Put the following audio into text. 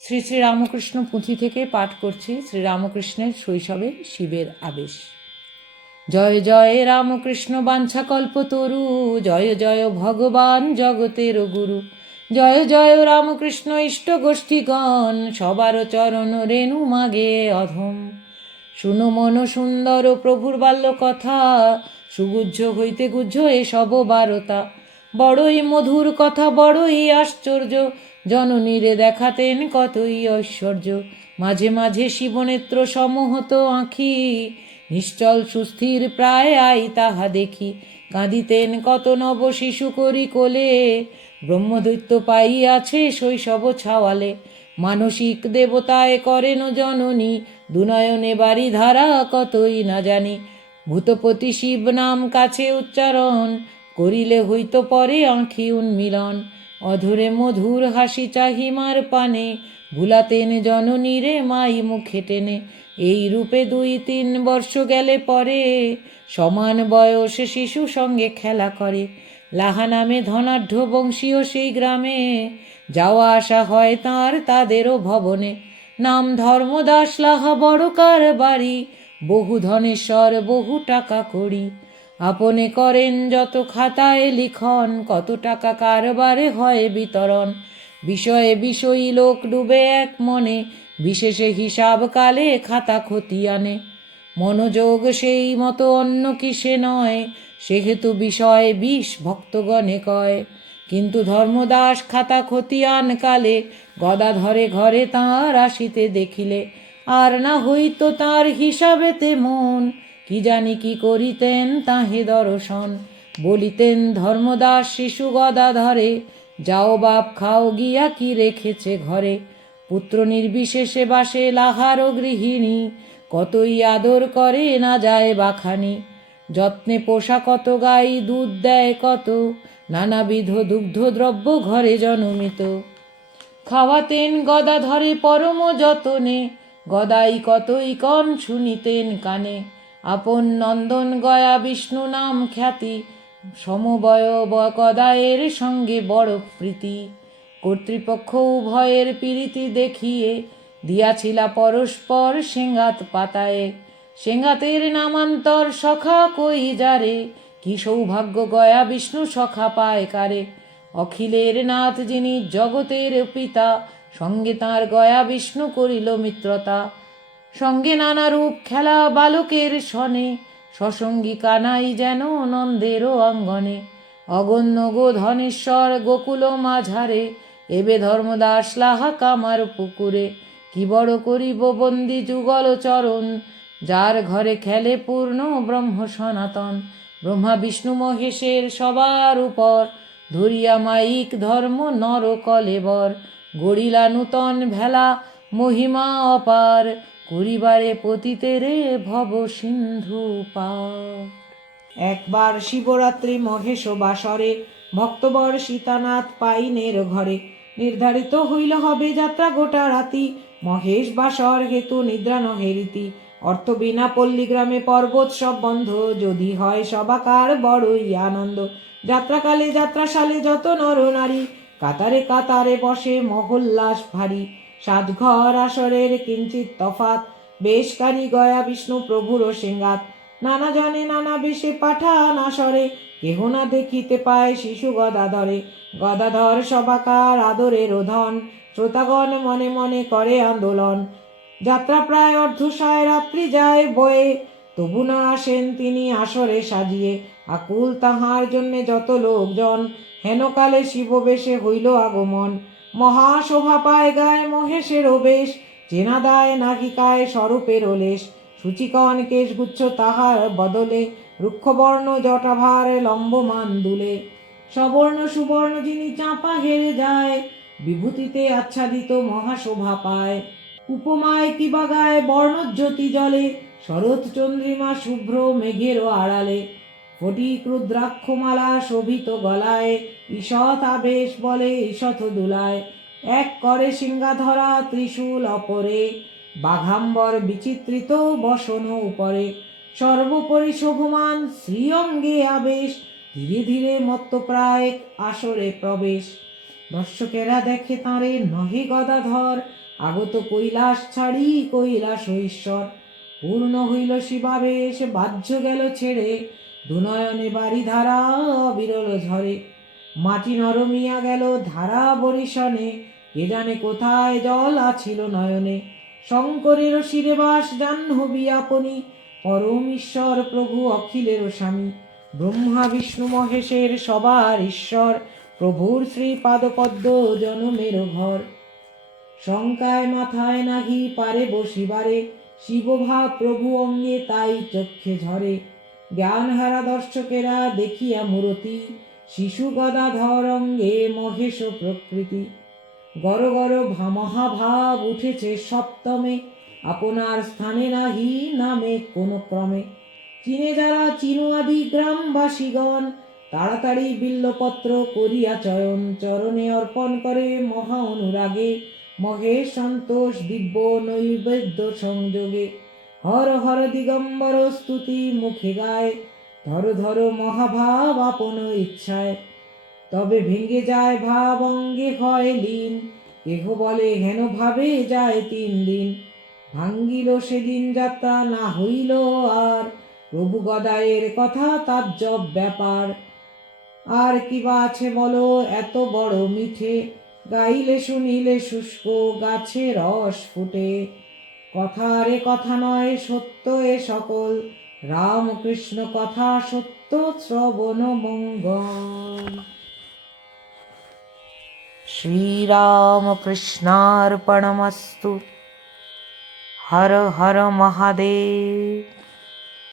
শ্রী শ্রী রামকৃষ্ণ পুঁথি থেকে পাঠ করছি শ্রীরামকৃষ্ণের শৈশবে শিবের আবেশ। জয় জয় রামকৃষ্ণ বাঞ্ছাকল্পতরু, জয় জয় ভগবান জগতের গুরু, জয় জয় রামকৃষ্ণ ইষ্ট গোষ্ঠীগণ, সবার চরণ রেণু মাগে অধম। শুনো মন সুন্দর প্রভুর বাল্য কথা, সুগুহ্য হইতে গুহ্য এসব বারতা। বড়ই মধুর কথা, বড়ই আশ্চর্য, জননীরে দেখাতেন কতই ঐশ্বর্য। মাঝে মাঝে শিবনেত্র সমহত আঁখি, নিশ্চল সুস্থির প্রায় আই তাহা দেখি। কাঁদিতেন কত নব শিশু করি কোলে, ব্রহ্মদৈত্য পাইয়াছে শৈশব ছাওয়ালে। মানসিক দেবতায় করেন জননী, দুনয়নে বাড়ি ধারা কতই না জানি। ভূতপতি শিব নাম কাছে উচ্চারণ, করিলে হইত পরে আঁখি উন্মিলন। অধরে মধুর হাসি চাহিমার পানে, ভুলাতেন জননীরে মাই মুখে টেনে। এই রূপে 2-3 বর্ষ গেলে পরে, সমান বয়স শিশু সঙ্গে খেলা করে। লাহা নামে ধনাঢ্য বংশীয় সেই গ্রামে, যাওয়া আসা হয় তাঁর তাদেরও ভবনে। নাম ধর্মদাস, লাহা বড়কার বাড়ি, বহু ধনেশ্বর বহু টাকা কড়ি। আপনে করেন যত খাতায় লিখন, কত টাকা কারবারে হয় বিতরণ। বিষয়ে বিষয়ী লোক ডুবে এক মনে, বিশেষে হিসাব কালে খাতা খতিয়ানে। মনোযোগ সেই মতো অন্য কিসে নয়, সেহেতু বিষয় বিষ ভক্তগণে কয়। কিন্তু ধর্মদাস খাতা খতিয়ান কালে, গদাধরে ঘরে তাঁর আসিতে দেখিলে। আর না হইত তাঁর হিসাবেতে মন, কি জানি কি করিতেন তাহে দর্শন। বলিতেন ধর্মদাস শিশু গদাধরে, যাও বাপ খাও গিয়া কি রেখেছে ঘরে। পুত্র নির্বিশেষে বাসে লাহার গৃহিণী, কতই আদর করে না যায় বাখানি। যত্নে পোষা কত গাই, দুধ দেয় কত, নানাবিধ দুগ্ধদ্রব্য ঘরে জনমিত। খাওয়াতেন গদাধরে পরম যতনে, গদাই কতই কন শুনিতেন কানে। আপন নন্দন গয়া বিষ্ণু নাম খ্যাতি, সমবয় গদায়ের সঙ্গে বড় প্রীতি। কর্তৃপক্ষ উভয়ের প্রীতি দেখিয়ে, দিয়াছিলা পরস্পর সেঙ্গাত পাতায়ে। সেঙ্গাতের নামান্তর সখা কই যারে, কি সৌভাগ্য গয়া বিষ্ণু সখা পায় কারে। অখিলের নাথ যিনি জগতের পিতা, সঙ্গে তাঁর গয়া বিষ্ণু করিল মিত্রতা। সঙ্গে নানা রূপ খেলা বালকের সনে, সসঙ্গী কানাই যেন নন্দেরও অঙ্গনে। অগণ্য গো ধনেশ্বর গোকুল মাঝারে, এবে ধর্মদাস লাহা কামার পুকুরে। কি বড় করিব বন্দি যুগল চরণ, যার ঘরে খেলে পূর্ণ ব্রহ্ম সনাতন। ব্রহ্মা বিষ্ণু মহেশের সবার উপর, ধরিয়া মাইক ধর্ম নর কলেবর। গড়িলা নূতন ভেলা মহিমা অপার, করিবারে পতিতেরে ভব সিন্ধু পার। একবার শিবরাত্রি মহেশ বাসরে, ভক্তবর সীতানাথ পাইনের ঘরে। নির্ধারিত হইল হবে যাত্রা গোটা রাতি, মহেশ বাসর হেতু নিদ্রা নহে রীতি। অর্থ বিনা পল্লীগ্রামে পর্বত সব বন্ধ, যদি হয় সবাকার বড়ই আনন্দ। যাত্রাকালে যাত্রাশালে যত নর নারী, কাতারে কাতারে বসে মহোল্লাস ভারী। 7 ঘর আসরের কিঞ্চিত তফাৎ, বেশকারী গয়া বিষ্ণু প্রভুর সিংহাত। নানা জনে নানা বেশে পাঠান আসরে, কেহ না দেখিতে পায় শিশু গদাধরে। গদাধর সবাকার আদরের ধন, শ্রোতাগণ মনে মনে করে আন্দোলন। যাত্রা প্রায় অর্ধসায় রাত্রি যায় বয়ে, তবু না আসেন তিনি আসরে সাজিয়ে। আকুল তাহার জন্যে যত লোকজন, হেনকালে শিববেশে হইল আগমন। মহাশোভা পায় গায়ে মহেশের বেশ, চেনা দায় নাহিকায় স্বরূপের লেশ। সূচিকণ কেশগুচ্ছ তাহার বদলে, রুক্ষবর্ণ জটাভার লম্বমান দুলে। সবর্ণ সুবর্ণ যিনি চাঁপা হেরে যায়, বিভূতিতে আচ্ছাদিত মহাশোভা পায়। উপমায় কিবা গায় বর্ণজ্যোতি জলে, শরৎ চন্দ্রিমা শুভ্র মেঘেরও আড়ালে। ফটিক রুদ্রাক্ষমালা শোভিত গলায়, ঈষৎ আবেশ বলে ঈষৎ দুলায়। এক করে সিংহাধরা ত্রিশূল অপরে, বাঘাম্বর বিচিত্রিত বসন উপরে। সর্বোপরি শোভমান শ্রীঅঙ্গে আবেশ, ধীরে ধীরে মত্তপ্রায় আসরে প্রবেশ। দর্শকেরা দেখে তাঁরে নহে গদাধর, আগত কৈলাস ছাড়ি কৈলাস ঈশ্বর, পূর্ণ হইল শিবাবেশ, বাহ্য গেল ছেড়ে, দুনয়নে বাড়ি ধারা বিরল ঝরে। মাটি নরমিয়া গেল ধারা বরিশনে, কে জানে কোথায় জল আছিল নয়নে। শঙ্করের শিরে বাস জাহ্নবী আপনি, পরম ঈশ্বর প্রভু অখিলের স্বামী। ব্রহ্মা বিষ্ণু মহেশের সবার ঈশ্বর, প্রভুর শ্রীপাদপদ্ম জনমের ঘর। শঙ্কায় মাথায় নাহি পারে বসিবারে, শিবভাব প্রভু অঙ্গে তাই চক্ষে ঝরে। জ্ঞানহারা দর্শকেরা দেখিয়া মূরতি, শিশু গদাধর অঙ্গে মহেশ প্রকৃতি। গর গর মহাভাব উঠেছে সপ্তমে, আপনার স্থানে নাহি নামে কোন ক্রমে। চীনে যারা চিনুয়াদি গ্রামবাসীগণ, তাড়াতাড়ি বিল্লপত্র করিয়া চয়ন, চরণে অর্পণ করে মহা অনুরাগে, মহেশ সন্তোষ দিব্য নৈবেদ্য সংযোগে। হর হর দিগম্বর স্তুতি মুখে গায়, ধর ধর মহাভাব আপন ইচ্ছায়। তবে ভেঙে যায় ভাব অঙ্গে হয় লীন, কেহ বলে হেন ভাবে যায় 3 দিন। ভাঙ্গিল সেদিন যাত্রা না হইল আর, প্রভু গদায়ের কথা তাজ্জব ব্যাপার। আর কি বা আছে বলো এত বড় মিঠে, গাইলে শুনিলে শুষ্ক গাছে রস ফুটে। কথা রে কথা নয় সত্য এ সকল, রামকৃষ্ণ কথা সত্য শ্রবণ মঙ্গল। শ্রীরামকৃষ্ণার্পণমস্তু। হর হর মহাদেব।